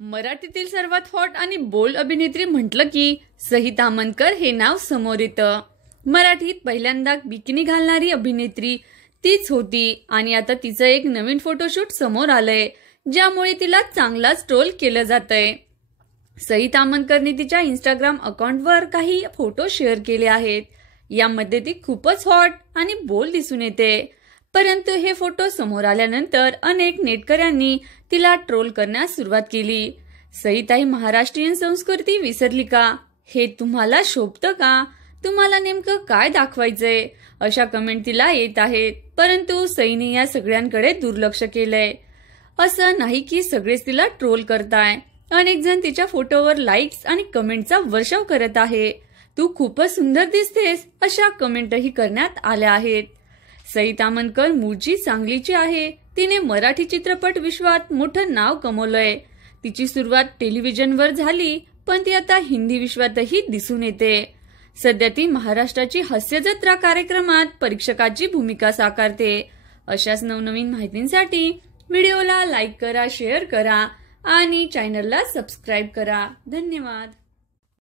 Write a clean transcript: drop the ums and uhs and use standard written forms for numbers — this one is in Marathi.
मराठीतील सर्वात हॉट आणि बोल्ड अभिनेत्री म्हटलं की सई ताम्हणकर हे नाव समोर येतं। मराठीत पहिल्यांदा बिकिनी घालणारी अभिनेत्री तीच होती आणि आता तिचं एक नवीन फोटोशूट समोर आलंय, ज्यामुळे तिला चांगलाच ट्रोल केलं जातंय। सई ताम्हणकरने तिच्या इंस्टाग्राम अकाउंटवर काही फोटो शेअर केले आहेत। यामध्ये ती खूपच हॉट आणि बोल्ड दिसून येते, परंतु हे फोटो समोर आल्यानंतर अनेक नेटकऱ्यांनी तिला ट्रोल करण्यास सुरुवात केली। सईताई महाराष्ट्रीयन संस्कृती विसरली का? हे तुम्हाला शोभतं का? तुम्हाला नेमकं काय दाखवायचंय? अशा कमेंट तिला येत आहेत, परंतु सईने या सगळ्यांकडे दुर्लक्ष केलंय। असं नाही की सगळेच तिला ट्रोल करताय, अनेक जण तिच्या फोटोवर लाईक्स आणि कमेंटचा वर्षाव करत आहे। तू खूपच सुंदर दिसतेस अशा कमेंटही करण्यात आल्या आहेत। सई ताम्हणकर मूळची सांगलीची आहे। तिने मराठी चित्रपट विश्वात मोठं नाव कमवलंय। तिची सुरुवात टेलिव्हिजनवर झाली, पण ती आता हिंदी विश्वातही दिसून येते। सध्या ती महाराष्ट्राची हास्य जत्रा कार्यक्रमात परीक्षकाची भूमिका साकारते। अशाच नवनवीन माहितींसाठी व्हिडिओला लाईक करा, शेअर करा आणि चॅनलला सबस्क्राईब करा। धन्यवाद।